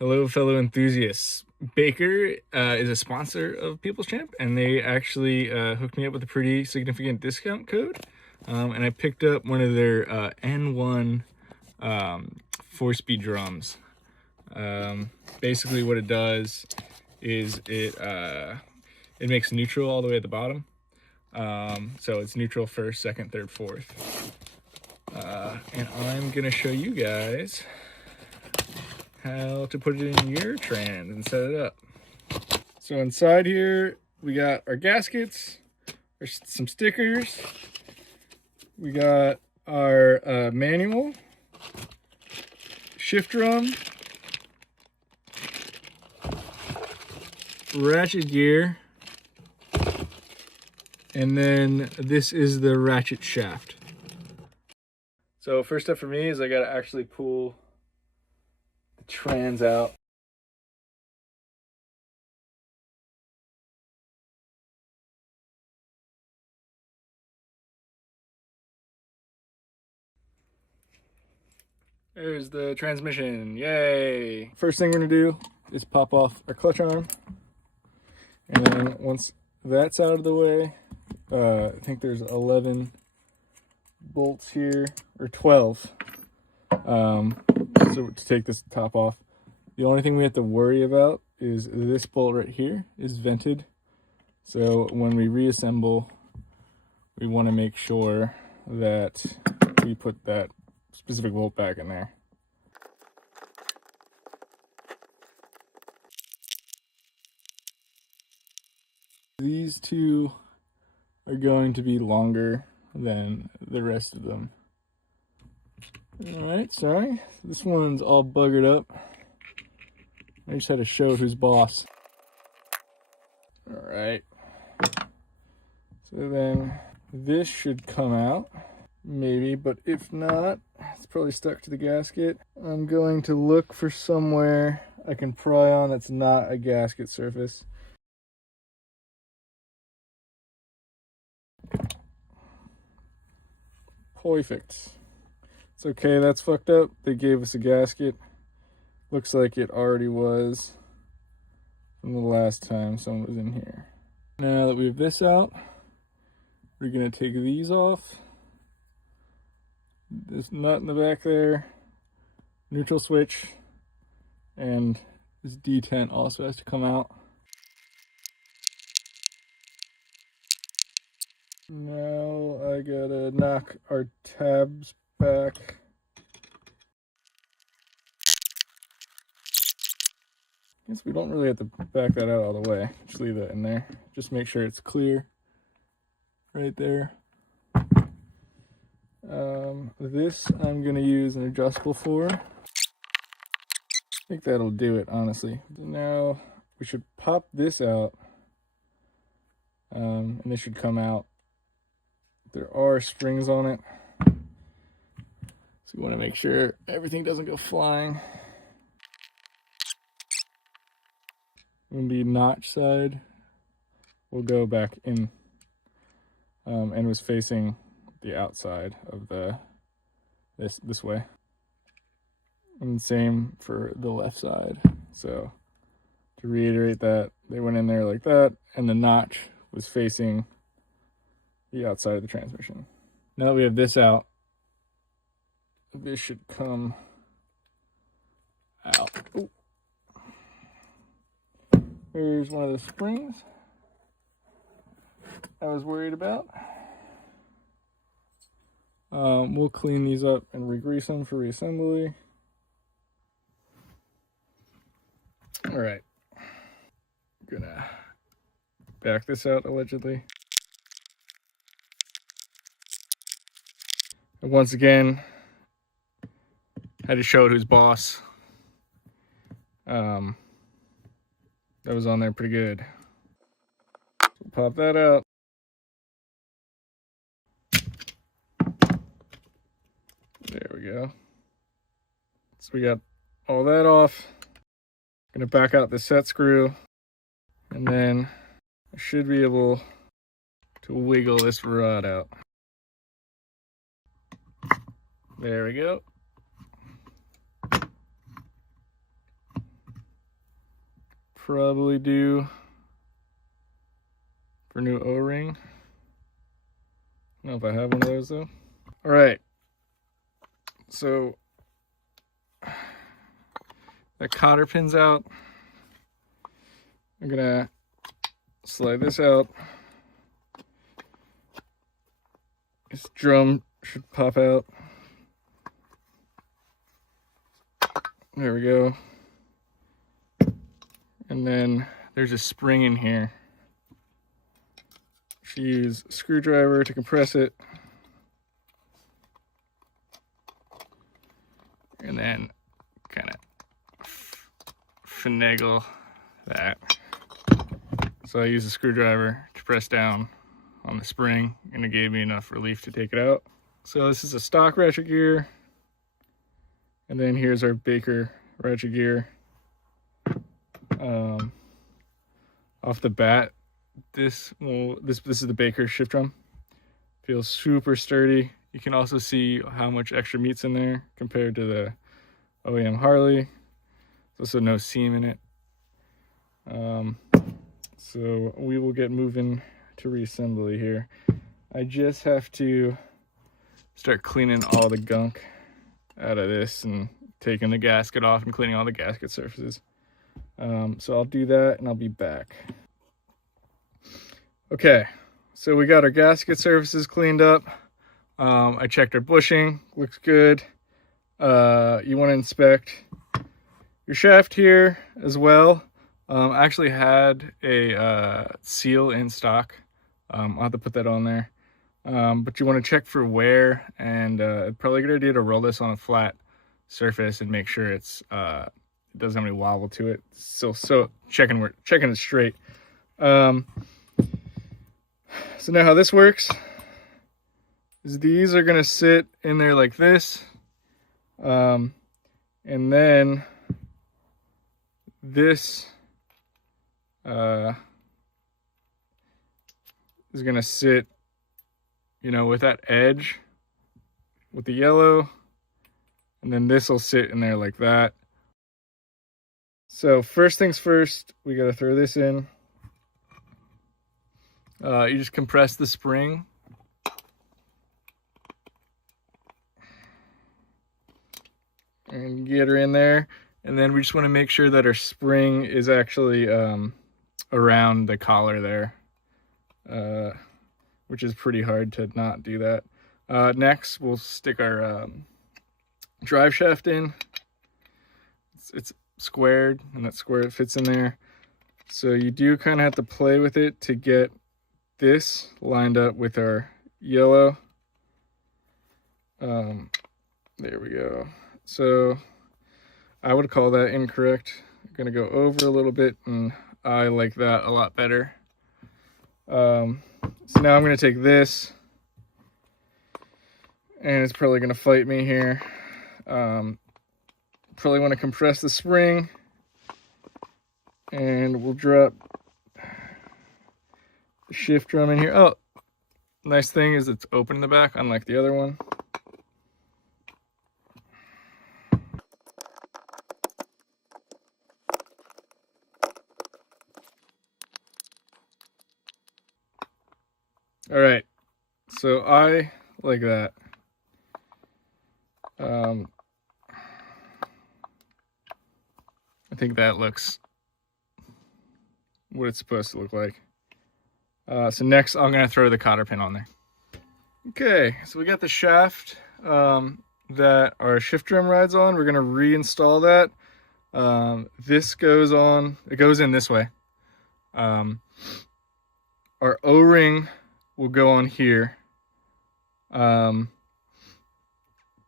Hello, fellow enthusiasts. Baker is a sponsor of People's Champ, and they actually hooked me up with a pretty significant discount code. And I picked up one of their N1 4-speed drums. Basically, what it does is it makes neutral all the way at the bottom. So it's neutral first, second, third, fourth. And I'm gonna show you guys how to put it in your trans and set it up. So inside here we got our gaskets, there's some stickers, we got our manual, shift drum, ratchet gear, and then this is the ratchet shaft. So first step for me is I gotta actually pull the trans out. There's the transmission, yay! First thing we're gonna do is pop off our clutch arm. And then once that's out of the way, I think there's 11 bolts here, or 12. So to take this top off, the only thing we have to worry about is this bolt right here is vented. So when we reassemble, we want to make sure that we put that specific bolt back in there. These two are going to be longer than the rest of them. Alright, sorry. This one's all buggered up. I just had to show who's boss. Alright. So then this should come out. Maybe, but if not, it's probably stuck to the gasket. I'm going to look for somewhere I can pry on that's not a gasket surface. Perfect. It's okay, that's fucked up. They gave us a gasket. Looks like it already was from the last time someone was in here. Now that we have this out, we're gonna take these off. This nut in the back there, neutral switch, and this detent also has to come out. Now I gotta knock our tabs back. I guess we don't really have to back that out all the way. Just leave that in there. Just make sure it's clear right there. This I'm gonna use an adjustable for. I think that'll do it, honestly. Now we should pop this out, and this should come out. There are springs on it, so we want to make sure everything doesn't go flying. On the notch side, we'll go back in, and was facing the outside of the this way, and same for the left side. So to reiterate that, they went in there like that, and the notch was facing the outside of the transmission. Now that we have this out, this should come out. Ooh. Here's one of the springs I was worried about. We'll clean these up and re-grease them for reassembly. All right, I'm gonna back this out allegedly. And once again, had to show who's boss. That was on there pretty good. So pop that out. There we go. So we got all that off. Gonna back out the set screw, and then I should be able to wiggle this rod out. There we go. probably due for new O-ring. I don't know if I have one of those though. All right, so that cotter pin's out. I'm gonna slide this out. This drum should pop out. There we go. And then there's a spring in here. Should use a screwdriver to compress it. And then kind of finagle that. So I use a screwdriver to press down on the spring, and it gave me enough relief to take it out. So this is a stock ratchet gear. And then here's our Baker ratchet gear. Off the bat, this is the Baker shift drum. Feels super sturdy. You can also see how much extra meat's in there compared to the OEM Harley. There's also no seam in it. So we will get moving to reassembly here. I just have to start cleaning all the gunk out of this and taking the gasket off and cleaning all the gasket surfaces. So I'll do that and I'll be back. Okay, so we got our gasket surfaces cleaned up. I checked our bushing, looks good. You want to inspect your shaft here as well. I actually had a seal in stock. I'll have to put that on there. But you want to check for wear, and probably a good idea to roll this on a flat surface and make sure it's it doesn't have any wobble to it. So checking it straight. So now how this works is these are gonna sit in there like this, and then this is gonna sit, you know, with that edge with the yellow, and then this will sit in there like that. So first things first, we gotta throw this in. You just compress the spring. And get her in there. And then we just want to make sure that our spring is actually around the collar there, which is pretty hard to not do that. Next, we'll stick our drive shaft in. It's squared, and that square fits in there. So you do kind of have to play with it to get this lined up with our yellow. There we go. So I would call that incorrect. I'm gonna go over a little bit, and I like that a lot better. So now I'm gonna take this, and it's probably gonna fight me here. Probably want to compress the spring, and we'll drop the shift drum in here. Oh, nice thing is it's open in the back, unlike the other one. All right, so I like that. I think that looks what it's supposed to look like. So next, I'm gonna throw the cotter pin on there. Okay, so we got the shaft that our shift drum rides on. We're gonna reinstall that. This goes on, it goes in this way. Our O-ring will go on here.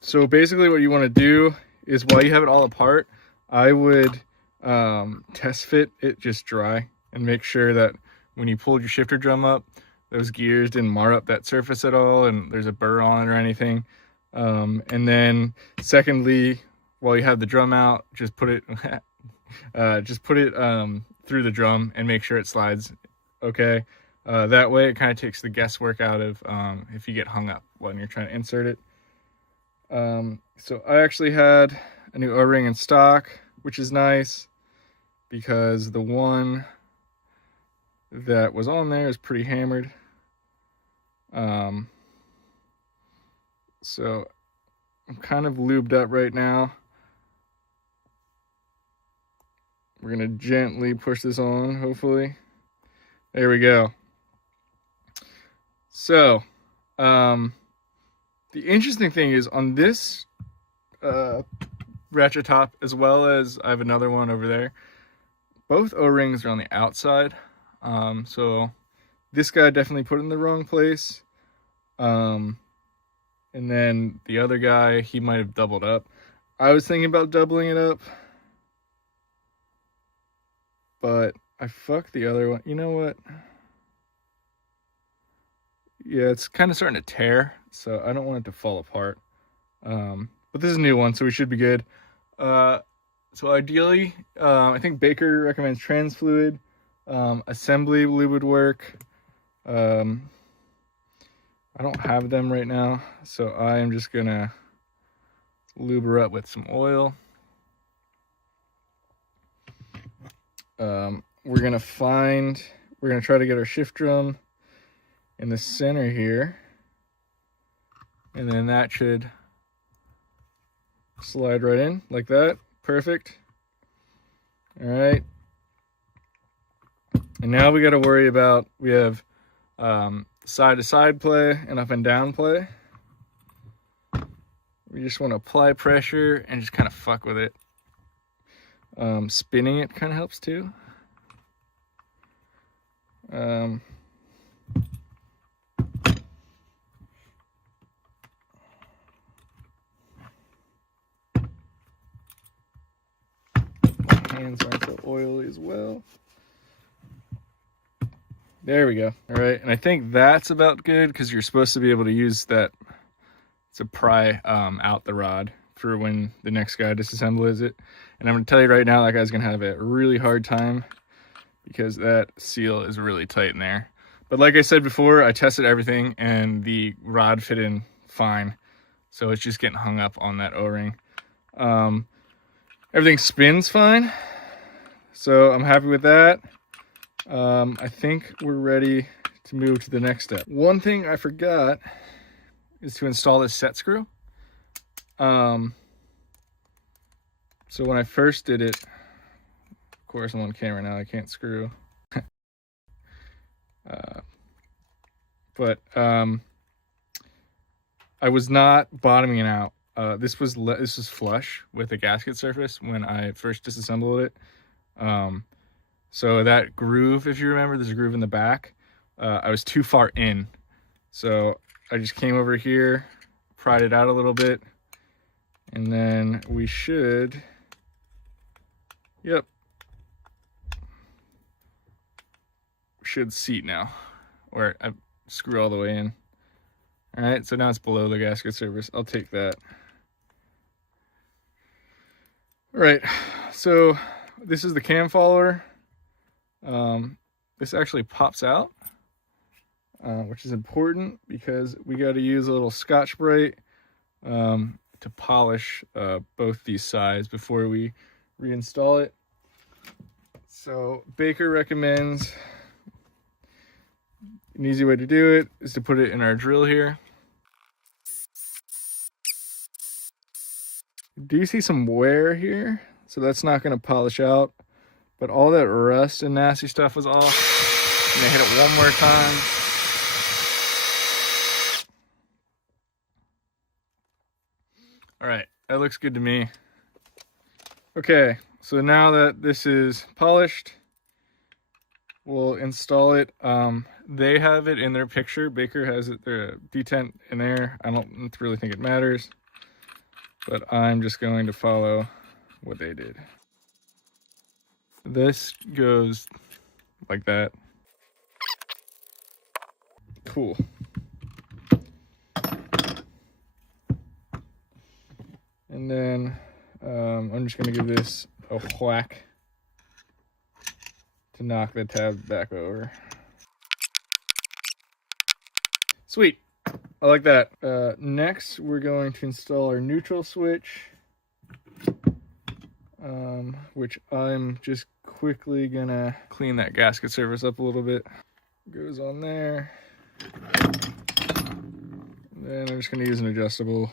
So basically what you want to do is, while you have it all apart, I would test fit it just dry and make sure that when you pulled your shifter drum up, those gears didn't mar up that surface at all and there's a burr on it or anything. And then secondly, while you have the drum out, just put it through the drum and make sure it slides okay. That way it kind of takes the guesswork out of if you get hung up when you're trying to insert it. So I actually had a new O-ring in stock, which is nice. because the one that was on there is pretty hammered. So I'm kind of lubed up right now. We're gonna gently push this on, hopefully. There we go. So, the interesting thing is on this ratchet top, as well as I have another one over there, both O-rings are on the outside. So this guy definitely put it in the wrong place. And then the other guy, he might have doubled up. I was thinking about doubling it up, but I fucked the other one. You know what? Yeah, it's kind of starting to tear, so I don't want it to fall apart. But this is a new one, so we should be good. So ideally, I think Baker recommends trans fluid. Assembly lube would work. I don't have them right now, so I am just gonna lube her up with some oil. We're gonna try to get our shift drum in the center here, and then that should slide right in like that. Perfect. All right. And now we got to worry about, we have side to side play and up and down play. We just want to apply pressure and just kind of fuck with it. Spinning it kind of helps too. My hands aren't so oily as well. There we go. All right, and I think that's about good because you're supposed to be able to use that to pry out the rod for when the next guy disassembles it. And I'm gonna tell you right now, that guy's gonna have a really hard time because that seal is really tight in there. But like I said before, I tested everything and the rod fit in fine. So it's just getting hung up on that O-ring. Everything spins fine. So I'm happy with that. I think we're ready to move to the next step. One thing I forgot is to install this set screw. So when I first did it, of course I'm on camera now, I can't screw. But I was not bottoming it out. This was flush with the gasket surface when I first disassembled it. So that groove, if you remember, there's a groove in the back. I was too far in. So I just came over here, pried it out a little bit, and then we should, should seat now, or I screw all the way in. All right, so now it's below the gasket surface. I'll take that. All right, so this is the cam follower. This actually pops out, which is important because we got to use a little Scotch-Brite to polish both these sides before we reinstall it. So Baker recommends an easy way to do it is to put it in our drill here. Do you see some wear here? So that's not going to polish out, but all that rust and nasty stuff was off. I'm going to hit it one more time. All right, that looks good to me. Okay, so now that this is polished, we'll install it. They have it in their picture. Baker has it, their detent in there. I don't really think it matters, but I'm just going to follow what they did. This goes like that. Cool. And then I'm just gonna give this a whack to knock the tab back over. Sweet, I like that. Next, we're going to install our neutral switch, which I'm just quickly gonna clean that gasket surface up a little bit. Goes on there. Then I'm just gonna use an adjustable.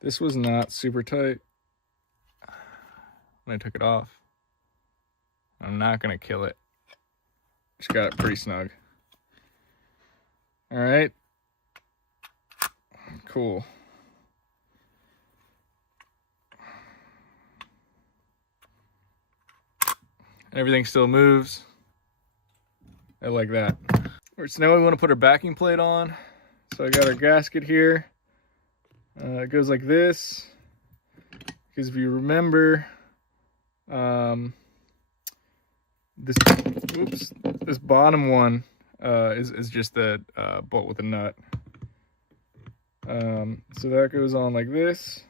This was not super tight when I took it off. I'm not gonna kill it. Just got it pretty snug. All right. Cool. And everything still moves. I like that. All right, so now we want to put our backing plate on. So I got our gasket here. It goes like this. Because if you remember, this bottom one is just the bolt with a nut. So that goes on like this.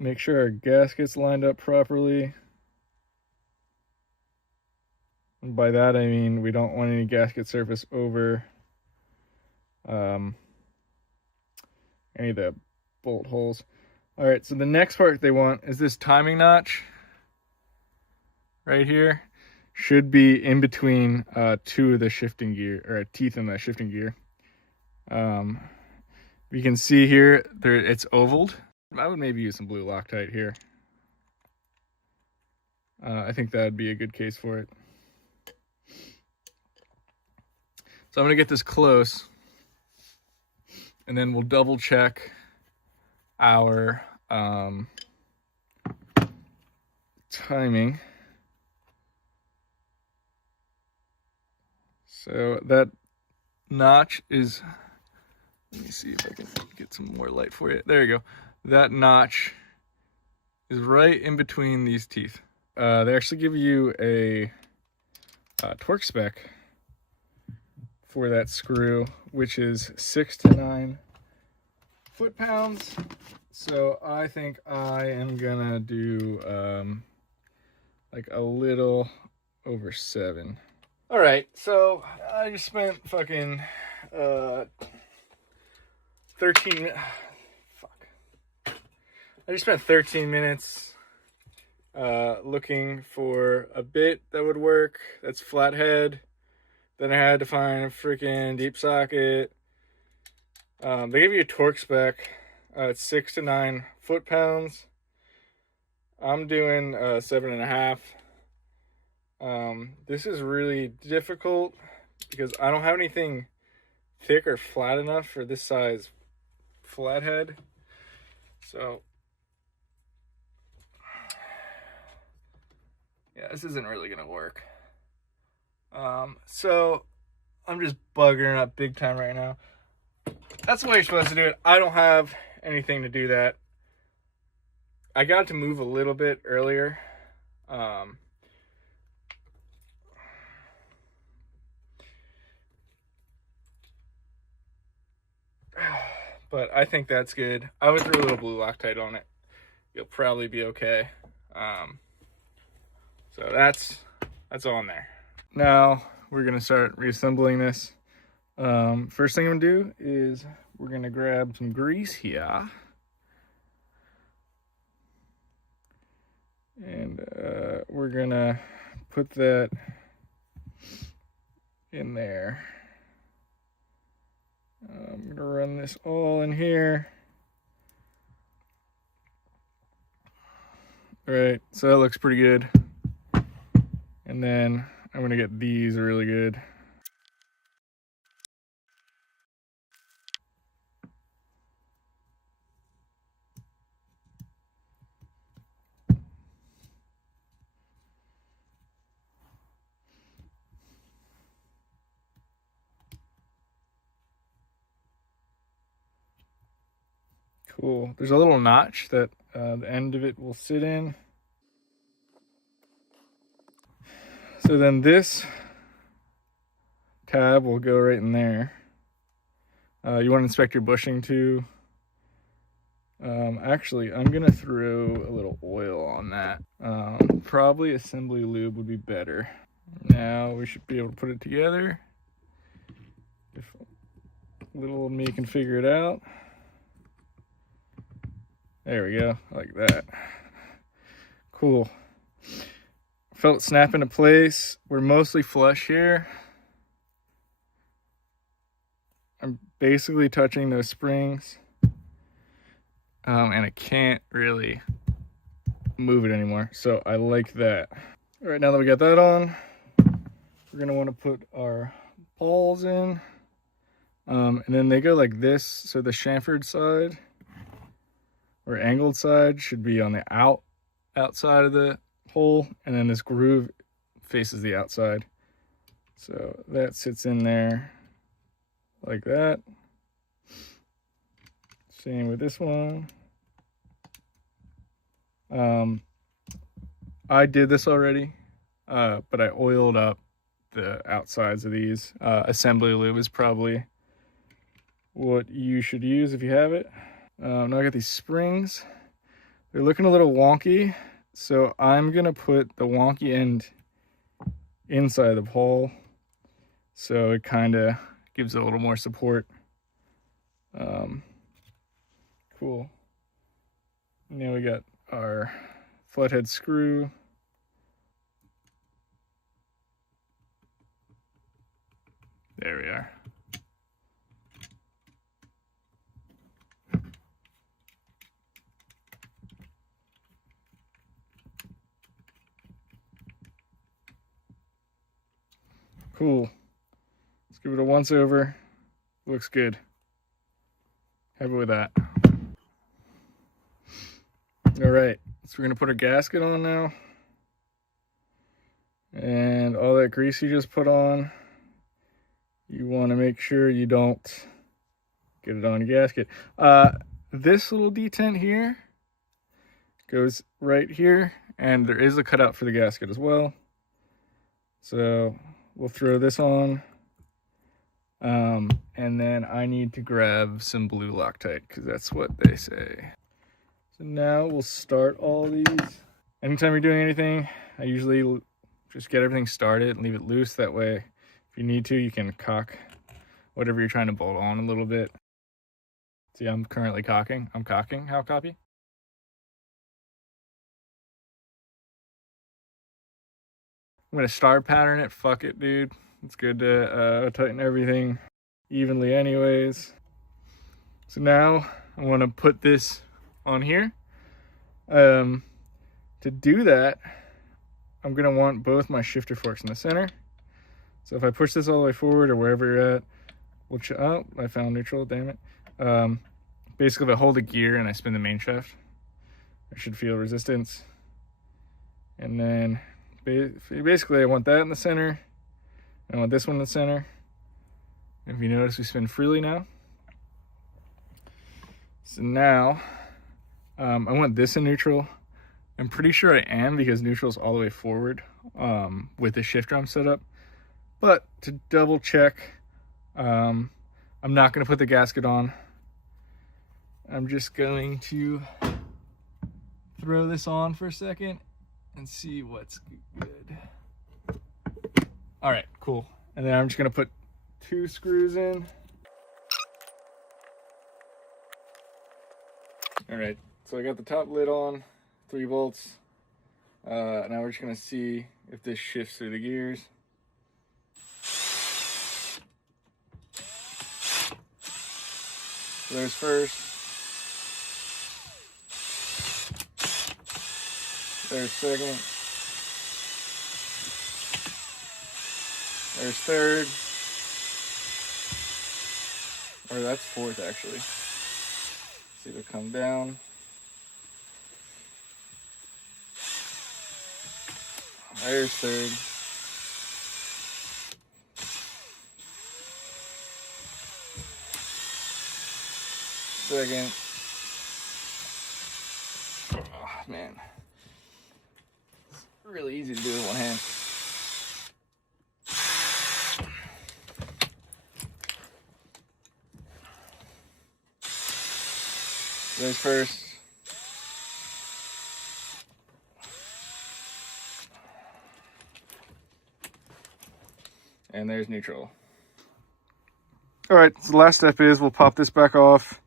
Make sure our gasket's lined up properly. And by that I mean we don't want any gasket surface over any of the bolt holes. All right, so the next part they want is this timing notch right here. Should be in between two of the shifting gear, or teeth in the shifting gear. You can see here, it's ovaled. I would maybe use some blue Loctite here. I think that would be a good case for it. So I'm gonna get this close, and then we'll double check our timing. So that notch is, let me see if I can get some more light for you. There you go. That notch is right in between these teeth. They actually give you a torque spec for that screw, which is 6 to 9 foot-pounds. So I think I am gonna do like a little over 7. All right, so I just spent fucking 13. I just spent 13 minutes looking for a bit that would work. That's flathead. Then I had to find a freaking deep socket. They give you a torque spec. It's 6 to 9 foot-pounds. I'm doing 7.5. This is really difficult because I don't have anything thick or flat enough for this size flathead. So yeah, this isn't really gonna work. So I'm just buggering up big time right now. That's the way you're supposed to do it. I don't have anything to do that. I got to move a little bit earlier. But I think that's good. I would throw a little blue Loctite on it. You'll probably be okay. So that's all in there. Now we're gonna start reassembling this. First thing I'm gonna do is we're gonna grab some grease here. And we're gonna put that in there. I'm gonna run this all in here. All right, so that looks pretty good. And then I'm gonna get these really good. Cool. There's a little notch that the end of it will sit in. So then this tab will go right in there. You want to inspect your bushing too. Actually, I'm gonna throw a little oil on that. Probably assembly lube would be better. Now we should be able to put it together. If little me can figure it out. There we go, like that. Cool. Felt it snap into place. We're mostly flush here. I'm basically touching those springs. And I can't really move it anymore. So I like that. All right, now that we got that on, we're gonna wanna put our balls in. And then they go like this. So the chamfered side or angled side should be on the outside of the hole, and then this groove faces the outside. So that sits in there like that. Same with this one. I did this already, but I oiled up the outsides of these. Assembly lube is probably what you should use if you have it. Now I got these springs. They're looking a little wonky, so I'm gonna put the wonky end inside the hole, so it kind of gives it a little more support. Cool. Now we got our flathead screw. There we are. Cool. Let's give it a once over. Looks good. Happy with that. All right, so we're gonna put a gasket on now. And all that grease you just put on, you wanna make sure you don't get it on your gasket. This little detent here goes right here, and there is a cutout for the gasket as well. So we'll throw this on. And then I need to grab some blue Loctite because that's what they say. So now we'll start all these. Anytime you're doing anything, I usually just get everything started and leave it loose. That way, if you need to, you can cock whatever you're trying to bolt on a little bit. See, I'm currently cocking. I'm cocking. How copy? I'm gonna star pattern it. Fuck it, dude. It's good to tighten everything evenly anyways. So now I want to put this on here. To do that, I'm gonna want both my shifter forks in the center. So if I push this all the way forward or wherever you're at, oh, I found neutral, damn it. Basically, if I hold a gear and I spin the main shaft, I should feel resistance. And then basically I want that in the center. I want this one in the center. If you notice, we spin freely now. So now, I want this in neutral. I'm pretty sure I am because neutral's all the way forward with the shift drum set up. But to double check, I'm not going to put the gasket on. I'm just going to throw this on for a second and see what's good. All right, cool. And then I'm just gonna put 2 screws in. All right, so I got the top lid on, 3 bolts. Now we're just gonna see if this shifts through the gears. So there's first. There's second. There's third. Or that's fourth, actually. See if it come down. There's third. Second. Oh, man. It's really easy to do with one hand. There's first. And there's neutral. All right, so the last step is we'll pop this back off.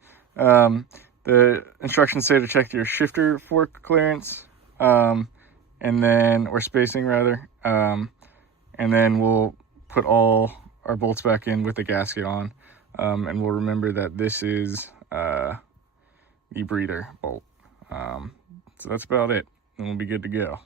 The instructions say to check your shifter fork clearance, and then, or spacing rather, and then we'll put all our bolts back in with the gasket on, and we'll remember that this is the breather bolt. So that's about it, and we'll be good to go.